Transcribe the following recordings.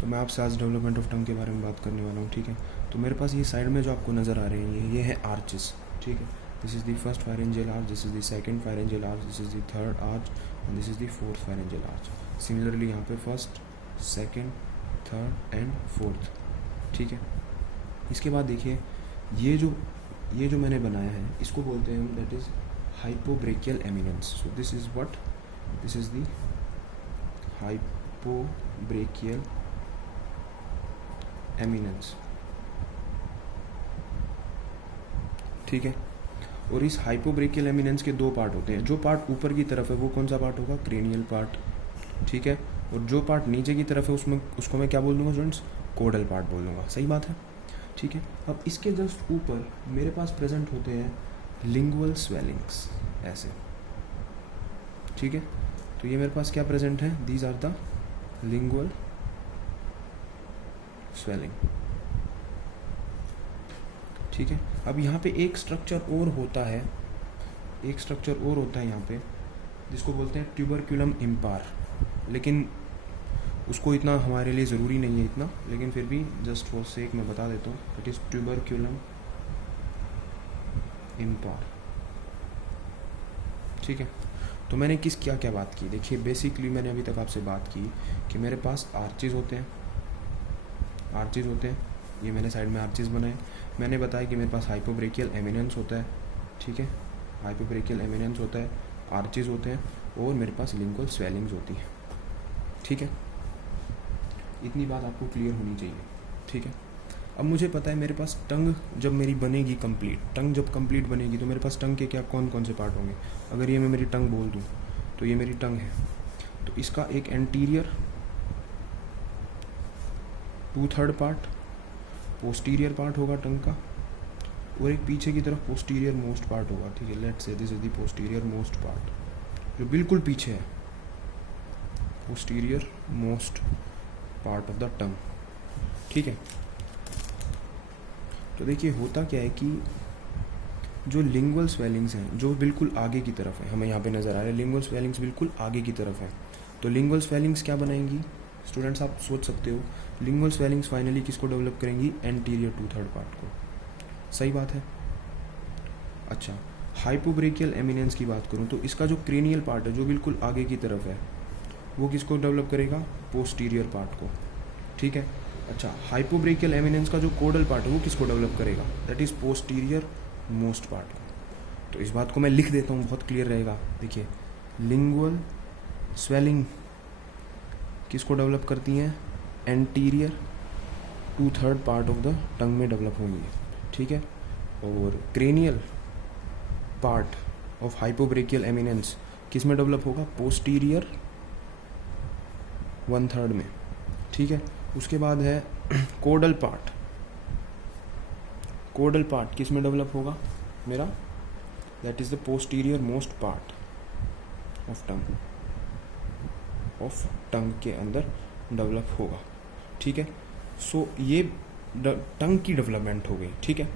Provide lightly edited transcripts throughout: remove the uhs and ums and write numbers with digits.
तो मैं आपसे आज डेवलपमेंट ऑफ टंग के बारे में बात करने वाला हूँ, ठीक है। तो मेरे पास ये साइड में जो आपको नज़र आ रहे हैं ये है आर्चेस, ठीक है। This is the first pharyngeal arch, this is the second pharyngeal arch, this is the third arch and this is the fourth pharyngeal arch. Similarly यहाँ पे first, second, third and fourth, ठीक है। इसके बाद देखिए ये जो मैंने बनाया है इसको बोलते हैं, that is hypobranchial eminence. So this is what, this is the hypobranchial eminence, ठीक है। और इस हाइपोब्रेकियल एमिनेंस के दो पार्ट होते हैं। जो पार्ट ऊपर की तरफ है वो कौन सा पार्ट होगा, क्रेनियल पार्ट, ठीक है। और जो पार्ट नीचे की तरफ है उसको मैं क्या बोल दूंगा स्टूडेंट्स, कोडल पार्ट बोल दूंगा, सही बात है, ठीक है। अब इसके जस्ट ऊपर मेरे पास प्रेजेंट होते हैं लिंगुअल स्वेलिंग्स, ऐसे, ठीक है। तो ये मेरे पास क्या प्रेजेंट है, these are the lingual swelling, ठीक है। अब यहाँ पे एक स्ट्रक्चर और होता है, यहाँ पे, जिसको बोलते हैं ट्यूबरक्यूलम इम्पार। लेकिन उसको इतना हमारे लिए ज़रूरी नहीं है इतना, लेकिन फिर भी जस्ट फॉर सेक मैं बता देता हूँ, इट इज़ ट्यूबरक्यूलम इम्पार, ठीक है। तो मैंने क्या बात की, देखिए बेसिकली मैंने अभी तक आपसे बात की कि मेरे पास आर्चेज होते हैं, ये मैंने साइड में आर्चेज बनाए। मैंने बताया कि मेरे पास हाइपोब्रेकियल एमिनेंस होता है, ठीक है, हाइपोब्रेकियल एमिनेंस होता है, आर्चेज होते हैं और मेरे पास लिंगुअल स्वेलिंग्स होती है, ठीक है। इतनी बात आपको क्लियर होनी चाहिए, ठीक है। अब मुझे पता है मेरे पास टंग जब मेरी बनेगी कंप्लीट, टंग जब कंप्लीट बनेगी तो मेरे पास टंग के क्या कौन कौन से पार्ट होंगे। अगर ये मैं मेरी टंग बोल दूँ तो ये मेरी टंग है, तो इसका एक एंटीरियर 2/3 पार्ट, पोस्टीरियर पार्ट होगा टंग का, और एक पीछे की तरफ पोस्टीरियर मोस्ट पार्ट होगा, ठीक है। Let's say this is the posterior most part, जो बिल्कुल पीछे है, posterior most part of the tongue, ठीक है। तो देखिए होता क्या है कि जो लिंगुअल स्वेलिंग्स हैं जो बिल्कुल आगे की तरफ है, हमें यहाँ पे नज़र आ रहा है लिंगुअल स्वेलिंग्स बिल्कुल आगे की तरफ है। तो लिंगुअल स्वेलिंग्स क्या बनाएंगी स्टूडेंट्स, आप सोच सकते हो, लिंगुअल स्वेलिंग्स फाइनली किसको डेवलप करेंगी, एंटीरियर 2/3 पार्ट को, सही बात है। अच्छा, हाइपोब्रेकियल एमिनेंस की बात करूँ तो इसका जो क्रेनियल पार्ट है जो बिल्कुल आगे की तरफ है वो किसको डेवलप करेगा, पोस्टीरियर पार्ट को, ठीक है। अच्छा, हाइपोब्रेकियल एमिनेंस का जो कोडल पार्ट है वो किसको डेवलप करेगा, that is posterior most part को। तो इस बात को मैं लिख देता हूँ, बहुत क्लियर रहेगा। देखिए लिंगुअल स्वेलिंग किसको डेवलप करती हैं, anterior 2/3 part of the tongue में डेवलप होंगी, ठीक है। और क्रेनियल पार्ट ऑफ हाइपोब्रेकियल एमिनेंस किस में डेवलप होगा, पोस्टीरियर 1/3 में, ठीक है। उसके बाद है कोडल पार्ट किस में डेवलप होगा मेरा, that is the posterior most part of tongue के अंदर डेवलप होगा, ठीक है। सो ये टंग की डेवलपमेंट हो गई, ठीक है।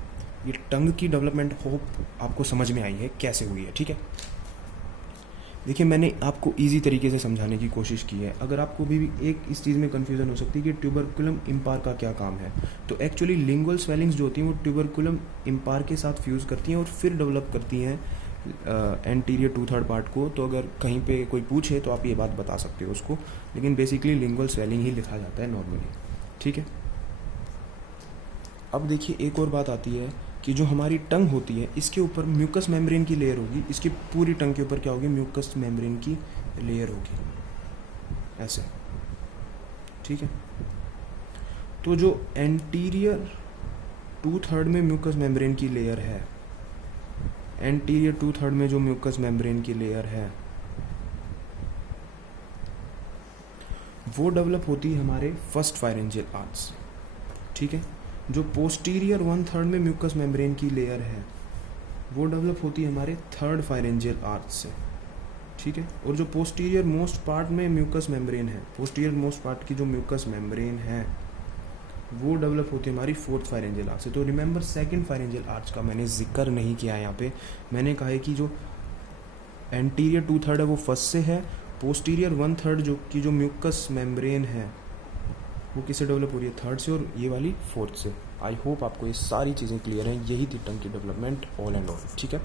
ये टंग की डेवलपमेंट होप आपको समझ में आई है कैसे हुई है, ठीक है। देखिए मैंने आपको इजी तरीके से समझाने की कोशिश की है। अगर आपको भी एक इस चीज़ में कन्फ्यूज़न हो सकती है कि ट्यूबरकुलम इम्पार का क्या काम है, तो एक्चुअली लिंगुअल स्वेलिंग्स जो होती हैं वो ट्यूबरकुलम इम्पार के साथ फ्यूज़ करती हैं और फिर डेवलप करती हैं एंटीरियर 2/3 पार्ट को। तो अगर कहीं पे कोई पूछे तो आप ये बात बता सकते हो उसको, लेकिन बेसिकली लिंगुअल स्वेलिंग ही लिखा जाता है नॉर्मली, ठीक है। अब देखिए एक और बात आती है कि जो हमारी टंग होती है इसके ऊपर म्यूकस मेम्ब्रेन की लेयर होगी, इसकी पूरी टंग के ऊपर क्या होगी, म्यूकस मेम्ब्रेन की लेयर होगी, ऐसे, ठीक है। तो जो एंटीरियर 2/3 में म्यूकस मेम्ब्रेन की लेयर है, एंटीरियर 2/3 में जो म्यूकस मेम्ब्रेन की लेयर है वो डेवलप होती है हमारे फर्स्ट फायरेंजियल आर्च से, ठीक है। जो पोस्टीरियर 1/3 में म्यूकस मेम्ब्रेन की लेयर है वो डेवलप होती है हमारे थर्ड फायरेंजियल आर्च से, ठीक है। और जो पोस्टीरियर मोस्ट पार्ट में म्यूकस मेम्ब्रेन है, पोस्टीरियर मोस्ट पार्ट की जो म्यूकस मेम्ब्रेन है वो डेवलप होती है हमारी फोर्थ फायरेंजियल आर्च से। तो रिमेंबर सेकंड फायरेंजियल आर्च का मैंने जिक्र नहीं किया यहाँ पे, मैंने कहा है कि जो एंटीरियर 2/3 है वो फर्स्ट से है, पोस्टीरियर 1/3 जो म्यूकस मेम्ब्रेन है वो किससे डेवलप हो रही है, थर्ड से, और ये वाली फोर्थ से। आई होप आपको ये सारी चीज़ें क्लियर हैं। यही थी टंग की डेवलपमेंट ऑल एंड ऑल, ठीक है।